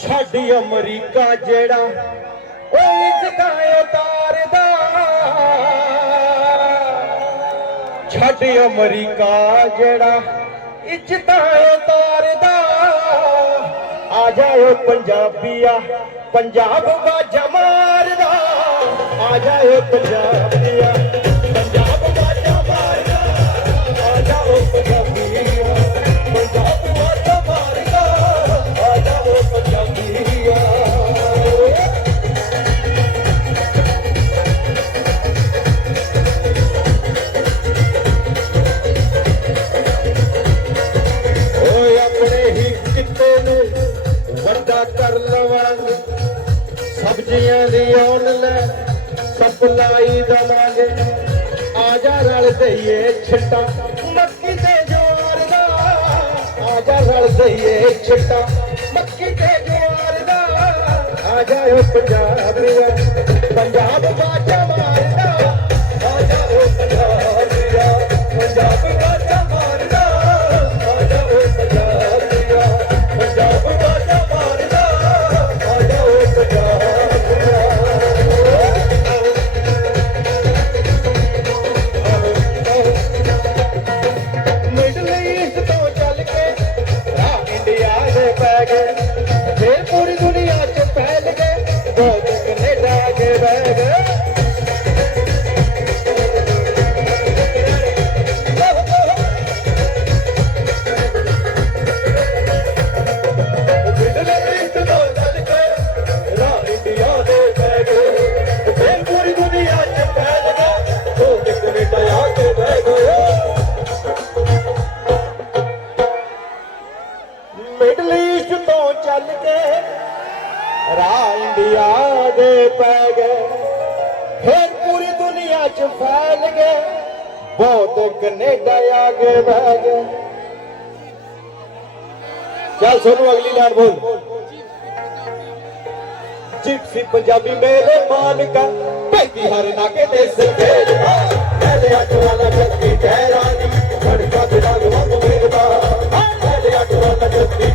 ਛੱਡ ਅਮਰੀਕਾ ਜਿਹੜਾ ਉਹ ਇੱਜ਼ਤਾਂ ਉਤਾਰਦਾ ਛੱਡ ਅਮਰੀਕਾ ਜਿਹੜਾ ਇੱਜ਼ਤਾਂ ਉਤਾਰਦਾ ਆ ਜਾਓ ਪੰਜਾਬੀਆ, ਪੰਜਾਬ ਵਾਜਾ ਮਾਰਦਾ ਆ ਜਾਓ ਪੰਜਾਬੀਆ। ਸਬਜ਼ੀਆਂ ਦੀ ਆਨਲਾਈਨ ਸਪਲਾਈ ਦਵਾਂਗੇ। ਆ ਜਾ ਰਲ ਦਈਏ ਛਿੱਟਾ, ਮੱਕੀ ਤੇ ਜਵਾਰ ਦਾ। ਆ ਜਾ ਰਲ ਦਈਏ ਛਿੱਟਾ, ਮੱਕੀ ਤੇ ਜਵਾਰ ਦਾ। ਆ ਜਾਓ ਪੰਜਾਬੀਆ ਪੰਜਾਬ ਬਾਜਾ ਰਾ ਦੇ ਪੈ ਗਏ। ਫਿਰ ਪੂਰੀ ਦੁਨੀਆ ਚ ਫੈਲ ਗਏ। ਬਹੁਤ ਕੈਨੇਡਾ ਆ ਗਏ ਬਹਿ ਗਏ। ਚੱਲ ਸੋਨੂੰ ਅਗਲੀ ਲਾਈਨ ਬੋਲ। ਜਿਪਸੀ ਪੰਜਾਬੀ ਮੇਰੇ ਮਾਨ ਕਾ ਹਰ ਨਾਗੇ ਤੇ ਸਫੇਦ ਕਾ ਮੇਰੇ ਅੱਖ ਵਾਲਾ ਜੱਤੀ ਟਹਿਰਾਨੀ ਖੜਕਾ ਦਿਲਾਂ ਵਾਂਗ ਮੇਰਦਾ ਮੇਰੇ ਅੱਖ ਵਾਲਾ ਜੱਤੀ